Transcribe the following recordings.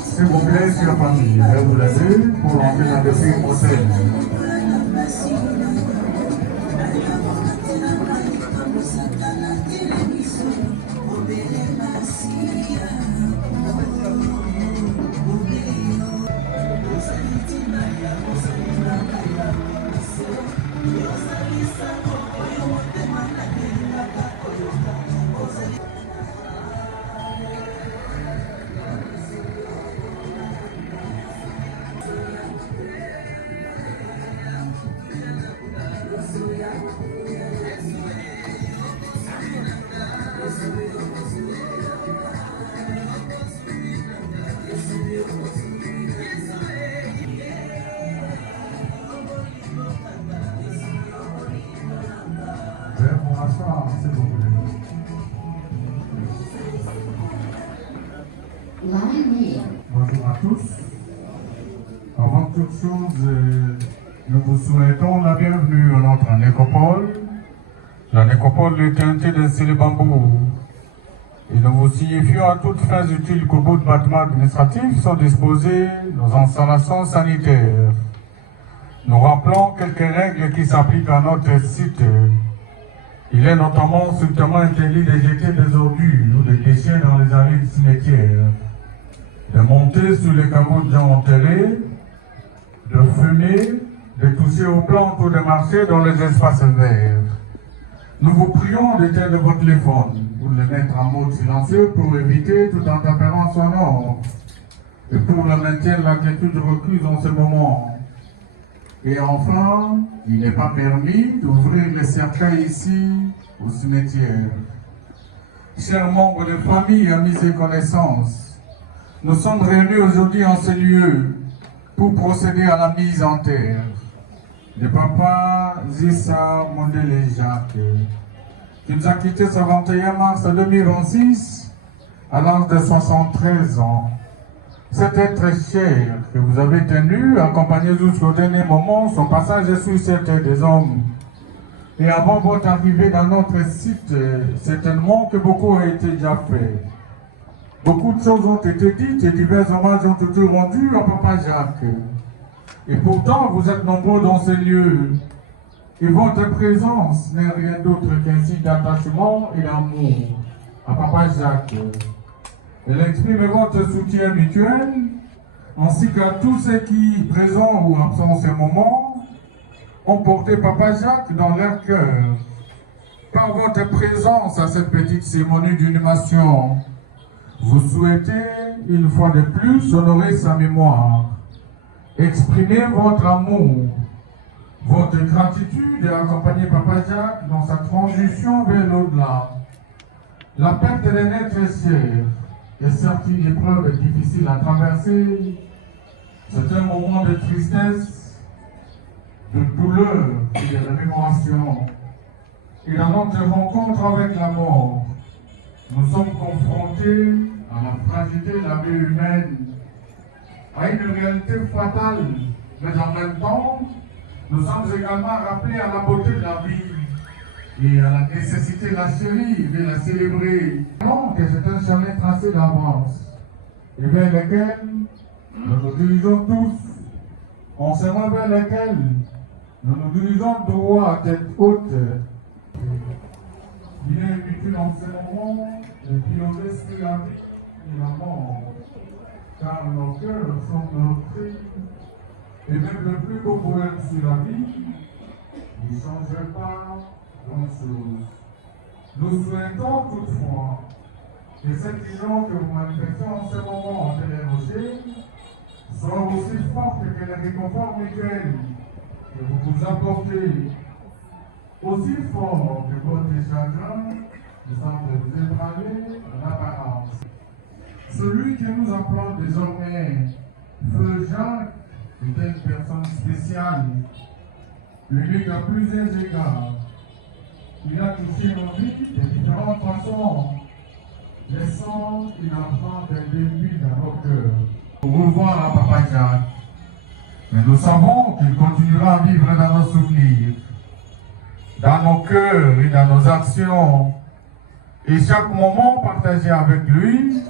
S'il vous plaît, sur la famille, lève la main pour entrer dans le film hôtel. Bonjour à tous. Avant toute chose, nous vous souhaitons la bienvenue à notre nécropole. La nécropole est teintée de cils bambou. Et nous vous signifions à toutes fins utiles qu'au bout de bâtiments administratifs sont disposées nos installations sanitaires. Nous rappelons quelques règles qui s'appliquent à notre site. Il est notamment strictement interdit de jeter des ordures ou des déchets dans les allées du cimetière, de monter sur les caveaux déjà enterrés, de fumer, de toucher aux plantes ou de marcher dans les espaces verts. Nous vous prions d'éteindre votre téléphone ou de le mettre en mode silencieux pour éviter toute interférence sonore et pour le maintien de la quiétude recluse en ce moment. Et enfin, il n'est pas permis d'ouvrir les cercueils ici au cimetière. Chers membres de famille, amis et connaissances, nous sommes réunis aujourd'hui en ce lieu pour procéder à la mise en terre de Papa Zissa Mondele Jacques, qui nous a quittés ce 21 mars 2026 à l'âge de 73 ans. Cet être cher que vous avez tenu, accompagné jusqu'au dernier moment, son passage sur cette terre des hommes. Et avant votre arrivée dans notre site, certainement que beaucoup a été déjà fait. Beaucoup de choses ont été dites et divers hommages ont été rendus à Papa Jacques. Et pourtant, vous êtes nombreux dans ces lieux. Et votre présence n'est rien d'autre qu'un signe d'attachement et d'amour à Papa Jacques. Elle exprime votre soutien mutuel, ainsi qu'à tous ceux qui, présents ou absents en ce moment, ont porté Papa Jacques dans leur cœur. Par votre présence à cette petite cérémonie d'inhumation, vous souhaitez, une fois de plus, honorer sa mémoire. Exprimez votre amour, votre gratitude et accompagner Papa Jacques dans sa transition vers l'au-delà. La perte d'un être cher est certes une épreuve difficile à traverser. C'est un moment de tristesse, de douleur et de rémémoration. Et dans notre rencontre avec la mort, nous sommes confrontés à la fragilité de la vie humaine, à une réalité fatale, mais en même temps, nous sommes également rappelés à la beauté de la vie et à la nécessité de la chérir, de la célébrer. Non, que c'est un chemin tracé d'avance, et vers lequel nous nous dirigeons tous, en chemin vers lequel nous nous dirigeons droit à tête haute. Il est utile en ce moment de pionner sur la vie et la mort, car nos cœurs sont meurtris, et même le plus beau poème sur la vie, il ne changerait pas grand-chose. Nous souhaitons toutefois que cette vision que vous manifestez en ce moment en téléroger soit aussi forte que les réconforts mutuels que vous vous apportez, aussi fort que votre chagrin ne semble vous ébranler en apparence. Celui que nous appelons désormais Feu Jacques est une personne spéciale, unique à plusieurs égards. Il a touché nos vies de différentes façons. laissant une empreinte indélébile dans nos cœurs. Au revoir à Papa Jacques. Mais nous savons qu'il continuera à vivre dans nos souvenirs, dans nos cœurs et dans nos actions. Et chaque moment partagé avec lui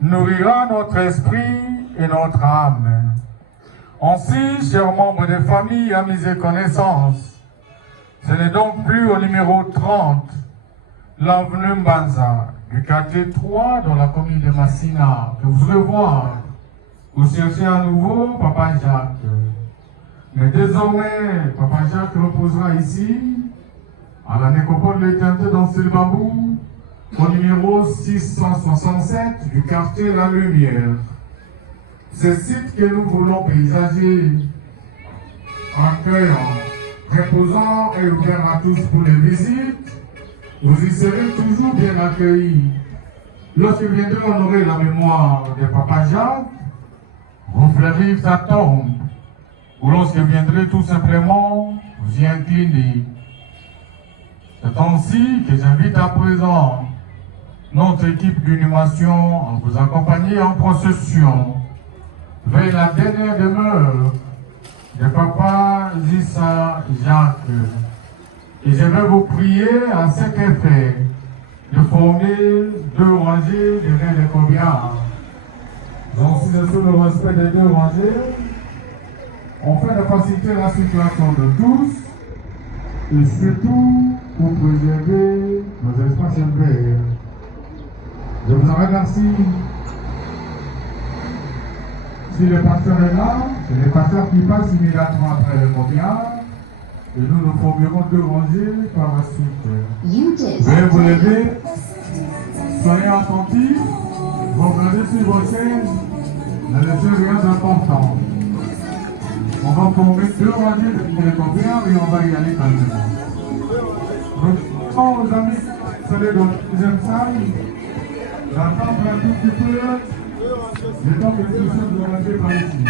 nourrira notre esprit et notre âme. Ainsi, chers membres des familles, amis et connaissances, ce n'est donc plus au numéro 30, l'avenue Mbanza, du quartier 3 dans la commune de Massina, que vous allez voir. Vous cherchez à nouveau Papa Jacques. Mais désormais, Papa Jacques reposera ici, à la nécropole de l'éternité dans le bambou, au numéro 667 du quartier La Lumière. Ce site que nous voulons paysager, accueillant, reposant et ouvert à tous pour les visites, vous y serez toujours bien accueillis. Lorsque viendrez honorer la mémoire de Papa Jacques, vous fleurir sa tombe, ou lorsque viendrez tout simplement vous y incliner. C'est ainsi que j'invite à présent notre équipe d'inhumation à vous accompagner en procession vers la dernière demeure de Papa Zissa Jacques. Et je vais vous prier à cet effet de former 2 rangées derrière les corbillard. Donc, si je suis le respect des 2 rangées, on fait de faciliter la circulation de tous et surtout pour préserver nos espaces verts. Je vous en remercie. Si le pasteur est là, c'est le pasteur qui passe immédiatement après le corbillard et nous nous formerons 2 rangées par la suite. Veuillez vous lever, soyez attentifs. Vous regardez sur vos chaises, ne laissez rien d'important. On va former 2 rangées de combien et on va y aller calmement. Donc, aux amis, soyez dans la deuxième salle, j'attends un tout petit peu, le temps que les personnes vont rentrer par ici.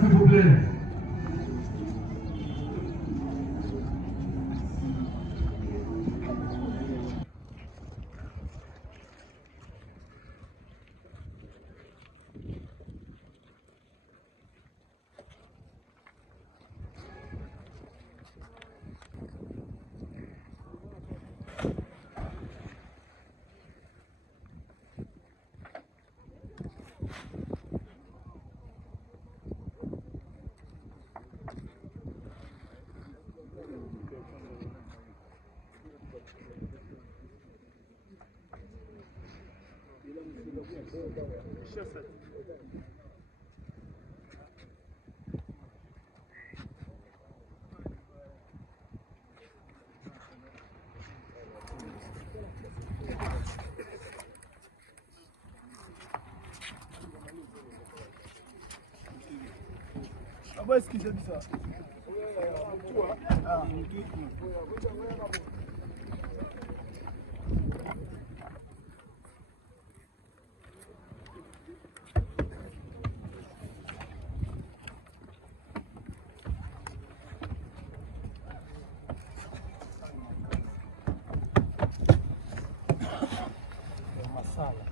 S'il vous plaît. Aba sikiza bisa. Masala.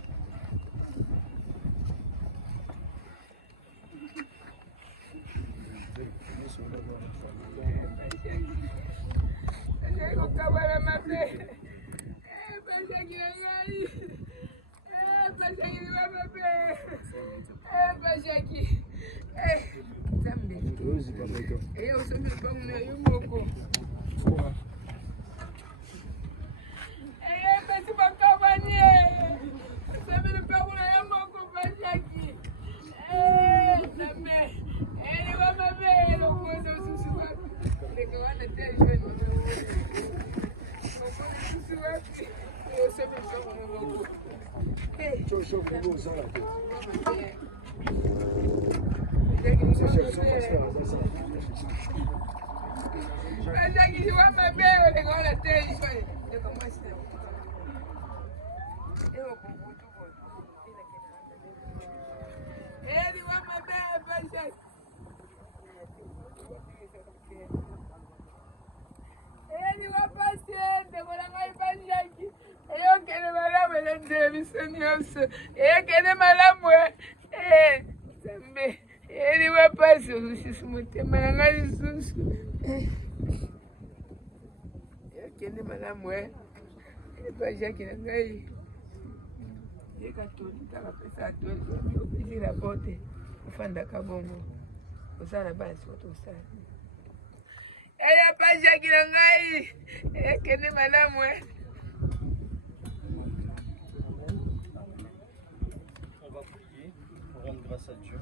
Rendre grâce à Dieu,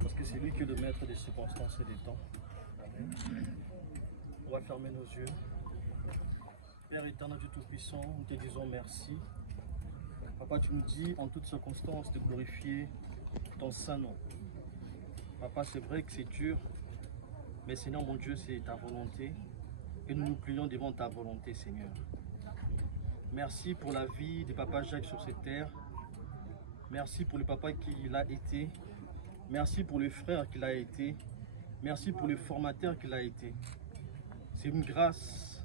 parce que c'est lui qui est le maître des circonstances et des temps. Amen. On va fermer nos yeux. Père éternel, Dieu Tout-Puissant, nous te disons merci. Papa, tu nous dis en toutes circonstances de glorifier ton saint nom. Papa, c'est vrai que c'est dur, mais Seigneur mon Dieu, c'est ta volonté. Et nous nous plions devant ta volonté, Seigneur. Merci pour la vie de Papa Jacques sur cette terre. Merci pour le papa qu'il a été. Merci pour le frère qu'il a été. Merci pour le formateur qu'il a été. C'est une grâce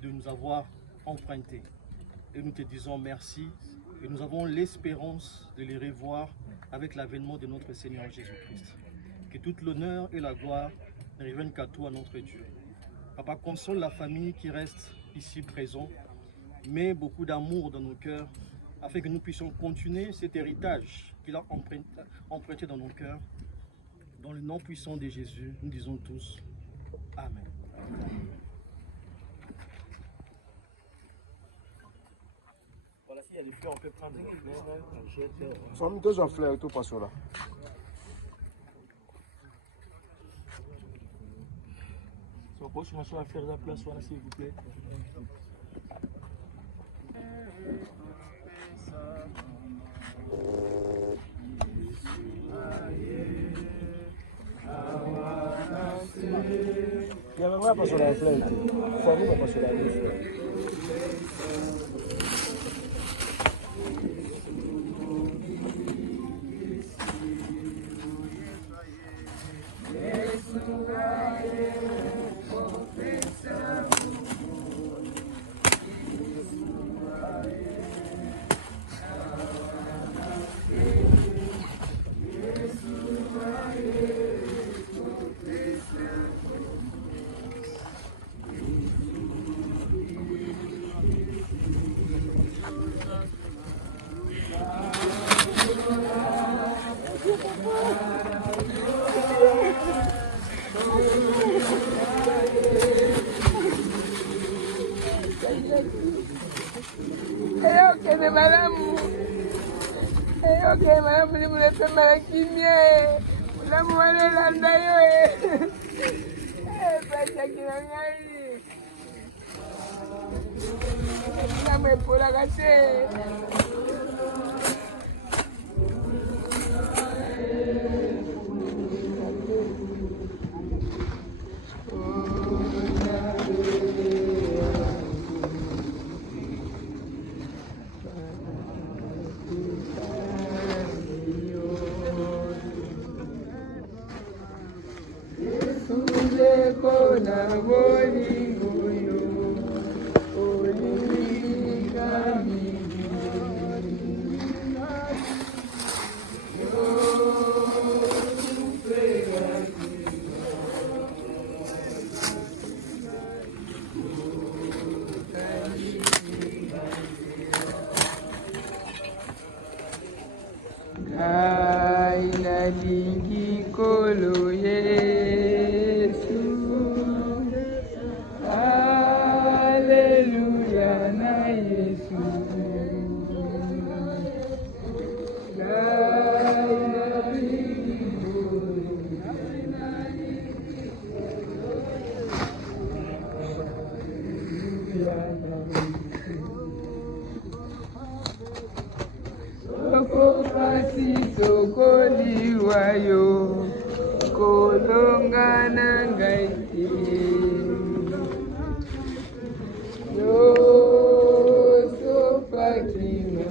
de nous avoir empruntés. Et nous te disons merci. Et nous avons l'espérance de les revoir avec l'avènement de notre Seigneur Jésus-Christ. Que toute l'honneur et la gloire ne reviennent qu'à toi, notre Dieu. Papa, console la famille qui reste ici présent. Mets beaucoup d'amour dans nos cœurs, afin que nous puissions continuer cet héritage qu'il a emprunté dans nos cœurs. Dans le nom puissant de Jésus, nous disons tous Amen. Voilà, s'il y a des fleurs, on peut prendre des fleurs. Sont deux fleurs et tout pas sur là. So, posso uma sua fleur da place, voilà, s'il vous plaît. Il y a même pas sur la fleur. Famille va pas sur la fleur. Ok, madame, vous voulez faire mal kimia. La moelle là d'ailleurs. Pas ça qui l'a gagné. La me pour la gâcher. Nalingi kolo Yesu, Alleluia na Yesu. Sokoliwayo kolongana ngaiti yo sopakino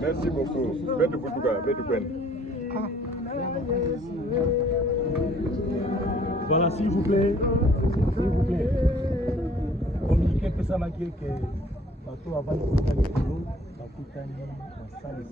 Merci beaucoup. Bête Koutuka, bête Kwen. Voilà, s'il vous plaît. Communiquez que ça m'a dit que bateau avant de couper les kilos, ça coûte un salle.